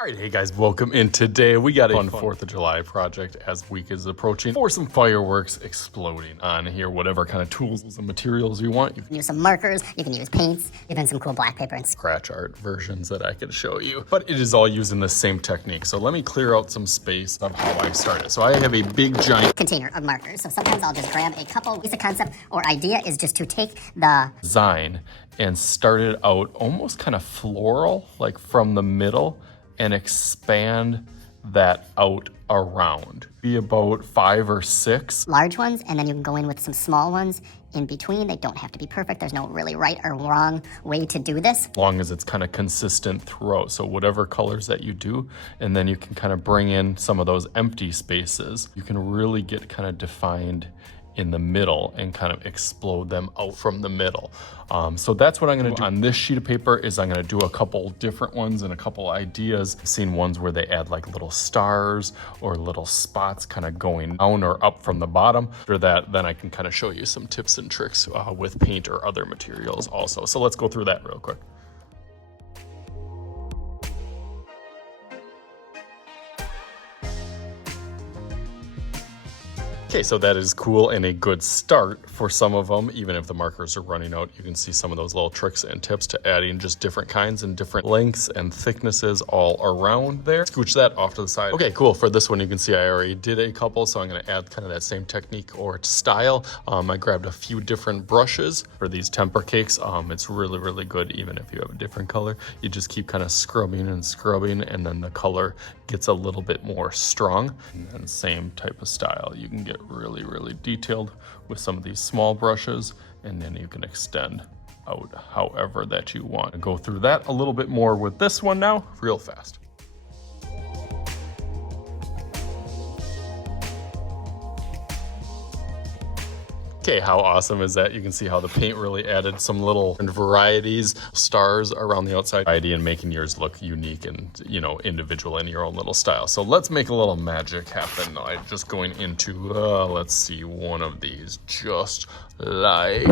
All right, hey guys, welcome in. Today we got a fun 4th of July project as week is approaching for some fireworks exploding on here, whatever kind of tools and materials you want. You can use some markers, you can use paints, even some cool black paper and scratch art versions that I can show you, but it is all using the same technique. So let me clear out some space of how I started. So I have a big giant container of markers. So sometimes I'll just grab a couple. The concept or idea is just to take the design and start it out almost kind of floral, like from the middle, and expand that out around. Be about 5 or 6 large ones, and then you can go in with some small ones in between. They don't have to be perfect. There's no really right or wrong way to do this. As long as it's kind of consistent throughout. So whatever colors that you do, and then you can kind of bring in some of those empty spaces. You can really get kind of defined in the middle and kind of explode them out from the middle. So that's what I'm gonna do on this sheet of paper. Is I'm gonna do a couple different ones and a couple ideas. I've seen ones where they add like little stars or little spots kind of going down or up from the bottom. After that, then I can kind of show you some tips and tricks with paint or other materials also. So let's go through that real quick. Okay, so that is cool and a good start for some of them. Even if the markers are running out, you can see some of those little tricks and tips to adding just different kinds and different lengths and thicknesses all around there. Scooch that off to the side. Okay, cool. For this one, you can see I already did a couple, so I'm gonna add kind of that same technique or style. I grabbed a few different brushes for these temper cakes. It's really, really good even if you have a different color. You just keep kind of scrubbing, and then the color gets a little bit more strong. And then same type of style. You can get really, really detailed with some of these small brushes, and then you can extend out however that you want. Go through that a little bit more with this one now, real fast. Okay, how awesome is that? You can see how the paint really added some little varieties, stars around the outside, and making yours look unique and, you know, individual in your own little style. So let's make a little magic happen. I'm just going into, let's see, one of these, just like,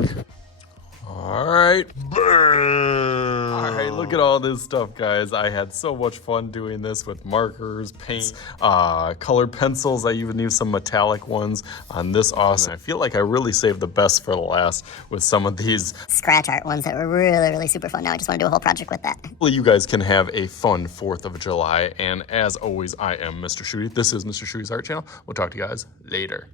all right, boom. All right, look at all this stuff, guys. I had so much fun doing this with markers, paints, colored pencils. I even used some metallic ones on this awesome. I feel like I really saved the best for the last with some of these scratch art ones that were really, really super fun. Now I just want to do a whole project with that. Hopefully you guys can have a fun 4th of July. And as always, I am Mr. Shooty. This is Mr. Shooty's Art Channel. We'll talk to you guys later.